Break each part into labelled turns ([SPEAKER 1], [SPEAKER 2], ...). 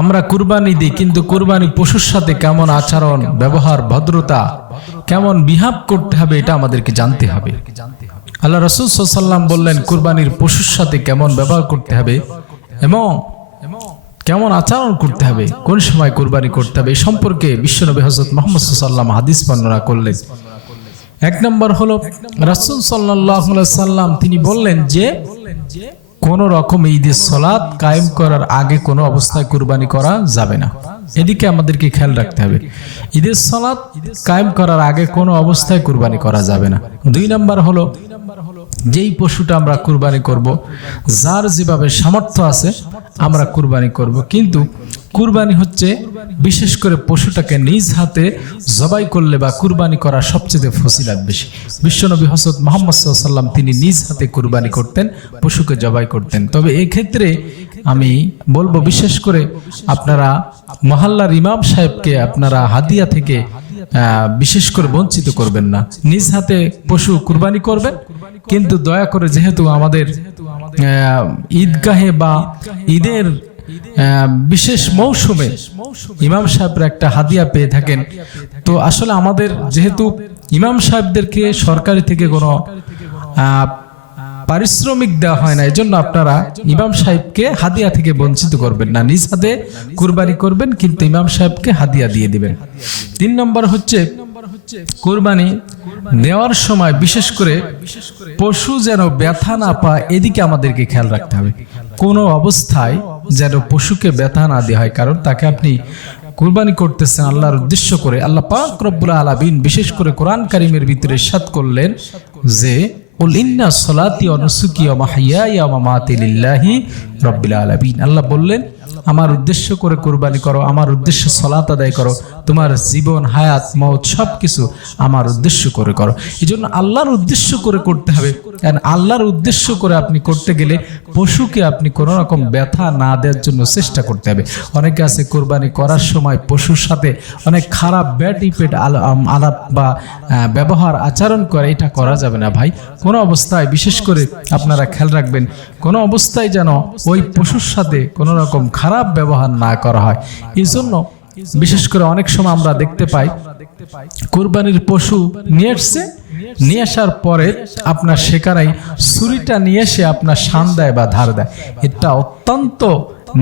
[SPEAKER 1] আমরা কুরবানি দিই, কিন্তু কুরবানি পশুর সাথে কেমন আচরণ, ব্যবহার, ভদ্রতা, কেমন বিহাব করতে হবে, এটা আমাদেরকে জানতে হবে। আল্লাহ রসুল সাল্লাম বললেন, কুরবানির পশুর সাথে কেমন ব্যবহার করতে হবে এবং কেমন আচরণ করতে হবে, কোন সময় কুরবানি করতে হবে এই সম্পর্কে বিশ্বনবী হজরত মোহাম্মদ সাল্লাম হাদিস বর্ণনা করলেন। এক নম্বর হলো রাসুল সাল্লাহ সাল্লাম তিনি বললেন যে কোন রকম ঈদের সলাদ কায়েম করার আগে কোনো অবস্থায় কুরবানি করা যাবে না। এদিকে আমাদেরকে খেয়াল রাখতে হবে। ঈদের সলাদ কায়েম করার আগে কোনো অবস্থায় কুরবানি করা যাবে না। দুই নম্বর হলো, যেই পশুটা আমরা কুরবানি করব, যার যেভাবে সামর্থ্য আছে, আমরা কুরবানি করব। কিন্তু কুরবানি হচ্ছে বিশেষ করে পশুটাকে নিজ হাতে জবাই করলে বা কুরবানি করা সবচেয়ে ফসিলাত বেশি। বিশ্বনবী হসরত মোহাম্মদ সাল্লাম তিনি নিজ হাতে কুরবানি করতেন, পশুকে জবাই করতেন। তবে এক্ষেত্রে আমি বলব বিশেষ করে আপনারা মহল্লার ইমাম সাহেবকে আপনারা হাদিয়া থেকে বিশেষ করে বঞ্চিত করবেন না। নিজ হাতে পশু কুরবানি করবেন, কিন্তু দয়া করে যেহেতু আমাদের ঈদগাহে বা ঈদের বিশেষ মৌসুমে ইমাম সাহেবরা একটা হাদিয়া পেয়ে থাকেন। তো আসলে আমাদের যেহেতু ইমাম সাহেবদেরকে সরকারি থেকে কোনো পারিশ্রমিক দেওয়া হয় না, এজন্য আপনারা ইমাম সাহেবকে হাদিয়া থেকে বঞ্চিত করবেন না। নিজ হাতে কুরবানি করবেন, কিন্তু ইমাম সাহেবকে হাদিয়া দিয়ে দিবেন। তিন নম্বর হচ্ছে কুরবানি নেওয়ার সময় বিশেষ করে পশু যেন ব্যথা না পায়, এদিকে আমাদেরকে খেয়াল রাখতে হবে। কোনো অবস্থায় যেন পশুকে ব্যথা না দেওয়া হয়, কারণ তাকে আপনি কুরবানি করতেছেন আল্লাহর উদ্দেশ্য করে। আল্লাহ পাক রব্বুল আলামিন বিশেষ করে কোরআন কারিমের ভিতরে সাত করলেন যে, কুল ইন্না সলাতি ওয়া নুসুকি ওয়া মাহইয়ায়া ওয়া মামাতি লিল্লাহি রব্বিল আলামিন। আল্লাহ বললেন আমার উদ্দেশ্য করে কুরবানি করো, আমার উদ্দেশ্য সলাত আদায় করো, তোমার জীবন, হায়াত, মৌত সব কিছু আমার উদ্দেশ্য করে করো। এই জন্য আল্লাহর উদ্দেশ্য করে করতে হবে। কারণ আল্লাহর উদ্দেশ্য করে আপনি করতে গেলে পশুকে আপনি কোনো রকম ব্যথা না দেওয়ার জন্য চেষ্টা করতে হবে। অনেকে আছে কোরবানি করার সময় পশুর সাথে অনেক খারাপ ব্যাট ইফেক্ট আলাপ বা ব্যবহার আচরণ করে, এটা করা যাবে না ভাই। কোনো অবস্থায়, বিশেষ করে আপনারা খেয়াল রাখবেন, কোনো অবস্থায় যেন ওই পশুর সাথে কোনো রকম খারাপ ব্যবহার না করা হয়। এই জন্য বিশেষ করে অনেক সময় আমরা দেখতে পাই, কোরবানির পশু নিয়ে এসছে, নিয়ে আসার পরে আপনার সেখানেই ছুরিটা নিয়ে এসে আপনার শান দেয় বা ধার দেয়। এটা অত্যন্ত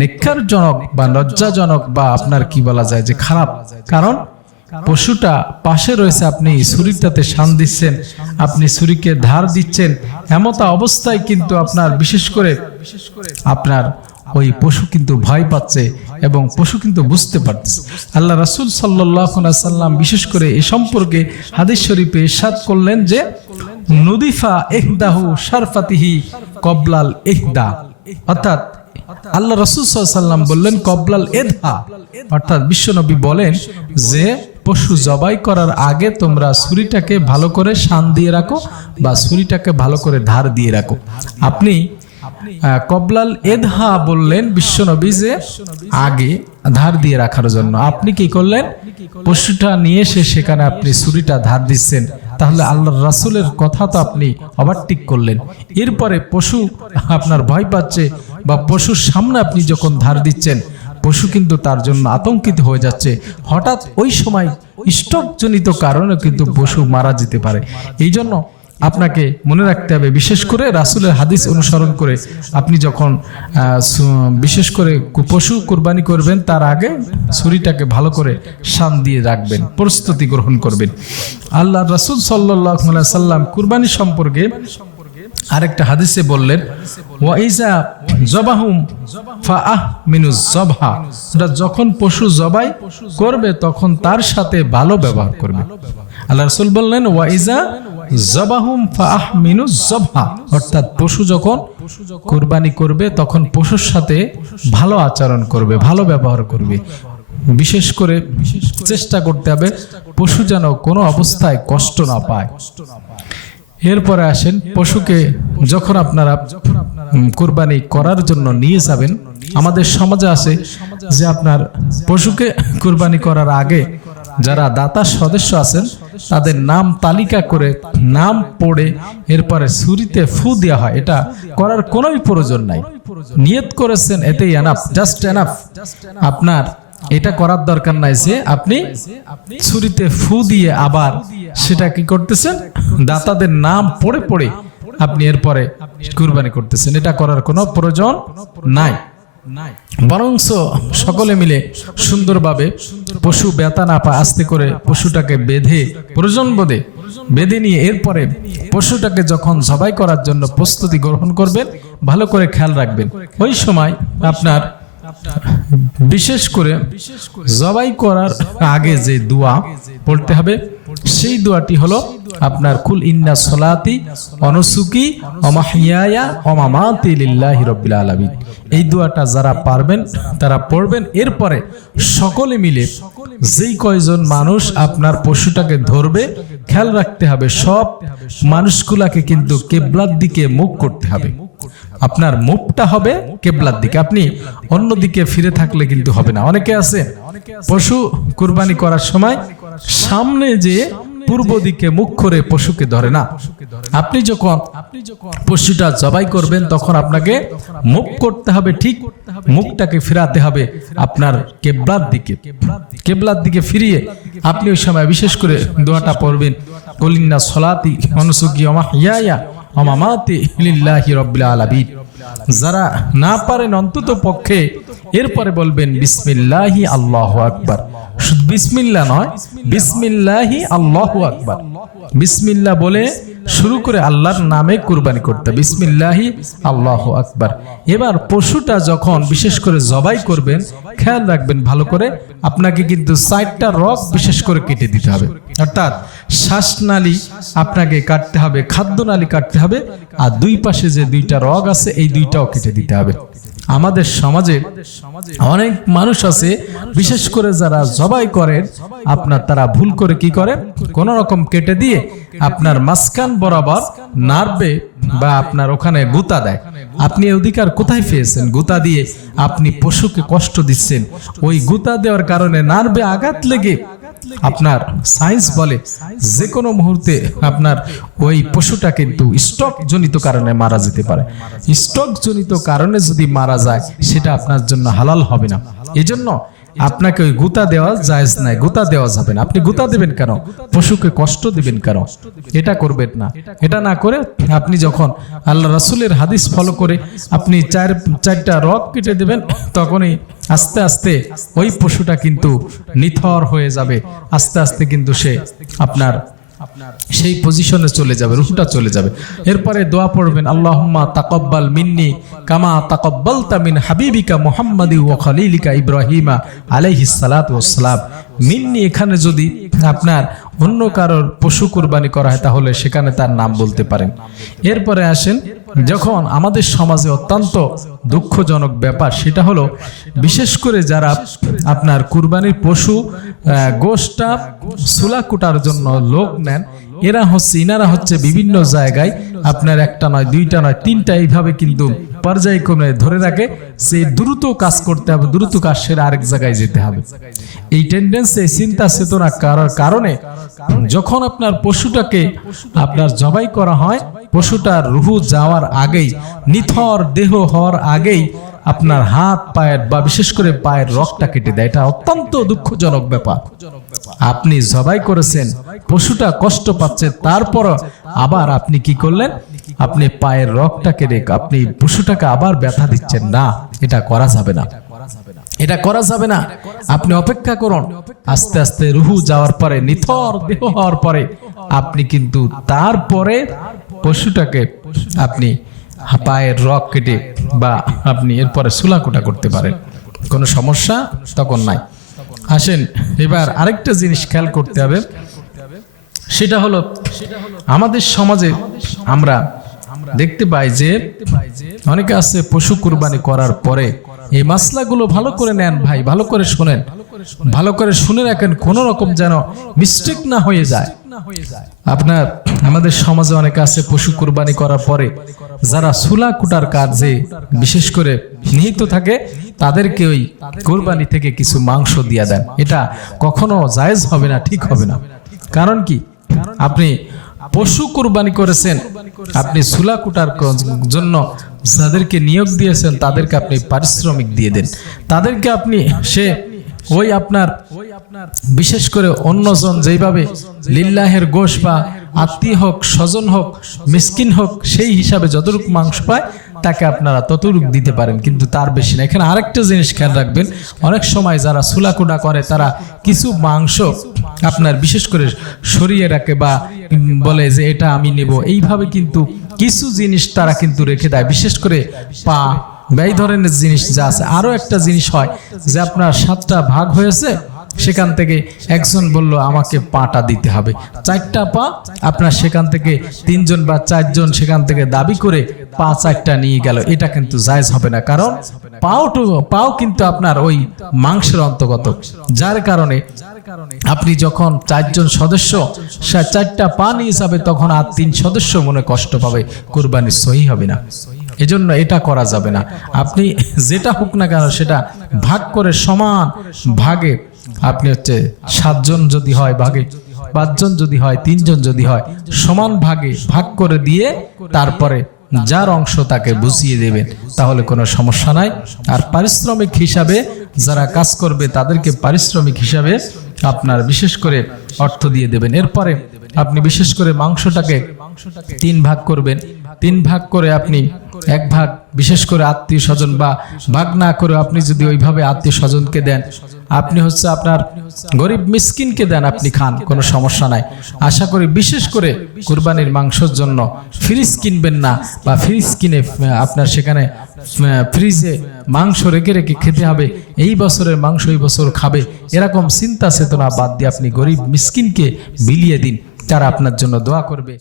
[SPEAKER 1] নিক্ষারজনক বা লজ্জাজনক বা আপনার কি বলা যায় যে খারাপ। কারণ পশুটা পাশে রয়েছে, আপনি ছুরিটাতে শান দিচ্ছেন, আপনি ছুরিকে ধার দিচ্ছেন, এমতা অবস্থায় কিন্তু আপনার বিশেষ করে আপনার ওই পশু কিন্তু ভয় পাচ্ছে এবং পশু কিন্তু বুঝতে পারতেছে। আল্লাহ রাসুল সাল্লাহ সাল্লাম বিশেষ করে এ সম্পর্কে হাদিস শরীফে ইরশাদ করলেন যে, নদিফা এহদাহু সারফাতিহি কবলাল এহদা অর্থাৎ আল্লাহ রসুল সাল্লাম বললেন, কবলাল এদহা অর্থাৎ বিশ্বনবী বলেন যে, পশু জবাই করার আগে তোমরা ছুরিটাকে ভালো করে শান দিয়ে রাখো বা ছুরিটাকে ভালো করে ধার দিয়ে রাখো। আপনি কবলাল এদহা বললেন বিশ্বনবী যে, আগে ধার দিয়ে রাখার জন্য। আপনি কি করলেন? পশুটা নিয়ে এসে সেখানে আপনি ছুরিটা ধার দিচ্ছেন। তাহলে আল্লাহ রাসুলের কথা তো আপনি ওভারটিক করলেন। এরপরে পশু আপনার ভয় পাচ্ছে বা পশুর সামনে আপনি যখন ধার দিচ্ছেন, পশু কিন্তু তার জন্য আতঙ্কিত হয়ে যাচ্ছে। হঠাৎ ওই সময় স্টকজনিত কারণে কিন্তু পশু মারা যেতে পারে। এই জন্য আপনাকে মনে রাখতে হবে, বিশেষ করে রাসুলের হাদিস অনুসরণ করে আপনি যখন বিশেষ করে পশু কোরবানি করবেন, তার আগে ছুরিটাকে ভালো করে শান দিয়ে রাখবেন, প্রস্তুতি গ্রহণ করবেন। আল্লাহ রাসুল সাল্লাহ সাল্লাম কুরবানি সম্পর্কে আরেকটা হাদিসে বললেন ওয়াইজা জবাহুম ফাআহ মিনু জবহা যখন পশু জবাই করবে, তখন তার সাথে ভালো ব্যবহার করবে। আল্লাহ রাসূল বললেন ওয়াইজা জবাহুম ফাআহ মিনু জবহা। অর্থাৎ পশু যখন কুরবানি করবে, তখন পশুর সাথে ভালো আচরণ করবে, ভালো ব্যবহার করবে। বিশেষ করে চেষ্টা করতে হবে পশু যেন কোনো অবস্থায় কষ্ট না পায়। এরপরে আসেন, পশুকে যখন আপনারা কোরবানি করার জন্য নিয়ে যাবেন, আমাদের সমাজে আছে যে আপনার পশুকে কোরবানি করার আগে যারা দাতা সদস্য আছেন, তাদের নাম তালিকা করে নাম পড়ে এরপরে ছুরিতে ফু দেওয়া হয়। এটা করার কোনোই প্রয়োজন নাই। নিয়ত করেছেন, এতেই এনাফ জাস্ট এনাফ আপনার এটা করার দরকার নাই যে আপনি ছুরিতে ফু দিয়ে আবার সেটা কি করতেছেন? দাতাদের নাম পড়ে পড়ে আপনি এরপরে কুরবানি করতেছেন। এটা করার কোনো প্রয়োজন নাই। বরংস সকলে মিলে সুন্দরভাবে পশু ব্যথা না পা আস্তে করে পশুটাকে বেঁধে, প্রয়োজন বোধে বেঁধে নিয়ে এরপরে পশুটাকে যখন জবাই করার জন্য প্রস্তুতি গ্রহণ করবেন, ভালো করে খেয়াল রাখবেন। ওই সময় আপনার বিশেষ করে জবাই করার আগে যে দোয়া পড়তে হবে, সেই দোয়াটি হলো আপনার কুল ইন্না সলাতি অনুসুকি অমাহিয়া অমামাতি লিল্লাহি রব্বিল আলামিন। এই দোয়াটা যারা পারবেন, তারা পড়বেন। এরপরে সকলে মিলে যেই কয়জন মানুষ আপনার পশুটাকে ধরবে, খেয়াল রাখতে হবে, সব মানুষগুলাকে কিন্তু কেবলার দিকে মুখ করতে হবে। আপনার মুখটা হবে কেবলার দিকে। আপনি অন্য দিকে ফিরে থাকলে কিন্তু হবে না। অনেকে আছে, পশু কুরবানি করার সময় সামনে যে পূর্ব দিকে মুখ করে পশুকে ধরে না। আপনি যখন পশুটা জবাই করবেন, তখন আপনাকে মুখ করতে হবে ঠিক মুখটাকে ফিরাতে হবে আপনার কেবলার দিকে। কেবলার দিকে ফিরিয়ে আপনি ওই সময় বিশেষ করে দোয়াটা পড়বেন কলিন্না সলাতি অনুসুকি অমা হিয়া অমামাতি লিল্লাহি রব্বিল আলামিন। যারা না পারেন অন্তত পক্ষে এরপরে বলবেন বিসমিল্লাহি আল্লাহু আকবার। শুধু বিসমিল্লাহ নয়, বিসমিল্লাহি আল্লাহু আকবার। বিসমিল্লাহ বলে শুরু করে আল্লাহর নামে কুরবানি করতে, বিসমিল্লাহি আল্লাহু আকবার। এবার পশুটা যখন বিশেষ করে জবাই করবেন, খেয়াল রাখবেন ভালো করে, আপনাকে কিন্তু সাইডটা রক বিশেষ করে কেটে দিতে হবে। অর্থাৎ শ্বাসনালী আপনাকে কাটতে হবে, খাদ্যনালী কাটতে হবে, আর দুই পাশে যে দুইটা রগ আছে, এই দুইটাও কেটে দিতে হবে। আমাদের সমাজে অনেক মানুষ আছে, বিশেষ করে যারা জবাই করেন আপনার তারা ভুল করে কি করে? কোন রকম কেটে দিয়ে আপনার মাঝখান বরাবর নার্ভে বা আপনার ওখানে গুতা দেয়। আপনি অধিকার কোথায় পেয়েছেন? গুতা দিয়ে আপনি পশুকে কষ্ট দিচ্ছেন। ওই গুতা দেওয়ার কারণে নার্ভে আঘাত লেগে আপনার সায়েন্স বলে যে কোনো মুহূর্তে আপনার ওই পশুটা কিন্তু স্টক জনিত কারণে মারা যেতে পারে। স্টক জনিত কারণে যদি মারা যায়, সেটা আপনার জন্য হালাল হবে না। এজন্য আপনাকে ওই গুতা দেওয়া জায়েজ নাই। গুতা দেওয়া যাবে না। আপনি গুতা দেবেন কেন? পশুকে কষ্ট দিবেন কেন? এটা করবেন না। এটা না করে আপনি যখন আল্লাহ রাসুলের হাদিস ফলো করে আপনি চার, চারটা রক কেটে দেবেন, তখনই আস্তে আস্তে ওই পশুটা কিন্তু নিথর হয়ে যাবে। আস্তে আস্তে কিন্তু সে আপনার সেই পজিশনে চলে যাবে, রুহটা চলে যাবে। এরপরে দোয়া পড়বেন, আল্লাহম্মা তাকব্বাল মিন্নি কামা তাকব্বাল তামিন হাবিবিকা মোহাম্মদি ও খালিলিকা ইব্রাহিমা আলাইহিস সালাত ওয়াস সালাম। মিন্নি এখানে যদি আপনার অন্য কারোর পশু কোরবানি করা হয়, তাহলে সেখানে তার নাম বলতে পারেন। এরপরে আসেন, যখন আমাদের সমাজে অত্যন্ত দুঃখজনক ব্যাপার, সেটা হলো বিশেষ করে যারা আপনার কুরবানির পশু গোষ্ঠা সুলা কুটার জন্য লোক নেন এরা হচ্ছে, ইনারা হচ্ছে বিভিন্ন জায়গায়, আপনার একটা নয়, দুইটা নয়, তিনটা এইভাবে কিন্তু পর্যায়ক্রমে ধরে রাখে, সে দ্রুত কাজ করতে হবে, দ্রুত কাজ সেরে আরেক জায়গায় যেতে হবে। এই টেন্ডেন্সি এই চিন্তা, চেতনা করার কারণে, যখন আপনার পশুটাকে আপনার জবাই করা হয়, পশুটার রুহু যাওয়ার আগেই, নিথর দেহ হওয়ার আগেই আপনার হাত, পায়ের বা বিশেষ করে পায়ের রক্তটা কেটে দেয়। এটা অত্যন্ত দুঃখজনক ব্যাপার। আপনি জবাই করেছেন, পশুটা কষ্ট পাচ্ছে, তারপর আবার আপনি কি করলেন? আপনি পায়ের রক্তটা কেটে, আপনি পশুটাকে আবার ব্যথা দিচ্ছেন। না, এটা করা যাবে না। এটা করা যাবে না। আপনি অপেক্ষা করুন। আস্তে আস্তে রুহু যাওয়ার পরে, নিথর দেহ হওয়ার পরে, আপনি কিন্তু তারপরে পশুটাকে আপনি পায়ের রক কেটে বা আপনি এরপরে সুলাকুটা করতে পারেন। কোনো সমস্যা তখন নাই। আসেন, এবার আরেকটা জিনিস খেয়াল করতে হবে। সেটা হলো, আমাদের সমাজে আমরা দেখতে পাই যে অনেকে আছে পশু কুরবানি করার পরে এই মাসলাগুলো ভালো করে নেন ভাই, ভালো করে শোনেন। ভালো করে শুনে রাখেন কোনো রকম যেন মিস্টেক না হয়ে যায়। আপনার আমাদের সমাজে অনেক আছে পশু কুরবানি করার পরে যারা সুলা কুটার কাজে বিশেষ করে নিহিত থাকে তাদেরকে ওই কোরবানি থেকে কিছু মাংস দিয়া দেন। এটা কখনো জায়েজ হবে না ঠিক হবে না। কারণ কি? আপনি পশু কুরবানি করেছেন আপনি সুলা কুটার জন্য যাদেরকে নিয়োগ দিয়েছেন তাদেরকে আপনি পারিশ্রমিক দিয়ে দেন। তাদেরকে আপনি সে ওই আপনার, বিশেষ করে অন্যজন যেইভাবে লিল্লাহের গোশ বা আত্মীয় হোক, স্বজন হোক, মিসকিন হোক, সেই হিসাবে যতটুকু মাংস পায়, তাকে আপনারা ততটুকু দিতে পারেন, কিন্তু তার বেশি না। এখানে আরেকটা জিনিস খেয়াল রাখবেন, অনেক সময় যারা সুলাকুডা করে, তারা কিছু মাংস আপনার বিশেষ করে সরিয়ে রাখে বা বলে যে এটা আমি নেব। এইভাবে কিন্তু কিছু জিনিস তারা কিন্তু রেখে দেয়, বিশেষ করে পা এই ধরনের জিনিস যা আছে, আরও একটা জিনিস হয় যে আপনার সাতটা ভাগ হয়েছে, সেখান থেকে একজন বলল, আমাকে পাটা দিতে হবে। চারটা পা, আপনার সেখান থেকে তিনজন বা চারজন সেখান থেকে দাবি করে পা চারটা নিয়ে গেল। এটা কিন্তু জায়জ হবে না, কারণ পাও টু- পাও কিন্তু আপনার ওই মাংসের অন্তর্গত। যার কারণে আপনি যখন চারজন সদস্য চারটা পা নিয়ে যাবে, তখন আর তিন সদস্য মনে কষ্ট পাবে। কোরবানি সহি হবে না। এজন্য এটা করা যাবে না। আপনি যেটা হোক না কেন সেটা ভাগ করে সমান ভাগে আপনি হচ্ছে সাতজন যদি হয় ভাগে, পাঁচজন যদি হয়, তিনজন যদি হয়, সমান ভাগে ভাগ করে দিয়ে তারপরে যার অংশ তাকে বুঝিয়ে দেবেন, তাহলে কোনো সমস্যা নাই। আর পারিশ্রমিক হিসাবে যারা কাজ করবে তাদেরকে পারিশ্রমিক হিসাবে আপনার বিশেষ করে অর্থ দিয়ে দেবেন। এরপরে আপনি বিশেষ করে মাংসটাকে তিন ভাগ করবেন। তিন ভাগ করে আপনি এক ভাগ, বিশেষ করে আত্মীয় স্বজন বা ভাগ না করে আপনি যদি ওইভাবে আত্মীয় স্বজনকে দেন, আপনি হচ্ছে আপনার গরিব মিসকিনকে দেন আপনি খান, কোনো সমস্যা নাই। আশা করি বিশেষ করে কুরবানির মাংসর জন্য ফ্রিজ কিনবেন না বা ফ্রিজ কিনে আপনার সেখানে ফ্রিজে মাংস রেখে রেখে খেতে হবে, এই বছরের মাংস এই বছর খাবে, এরকম চিন্তা চেতনা বাদ দিয়ে আপনি গরিব মিসকিনকে বিলিয়ে দিন তারা আপনার জন্য দোয়া করবে।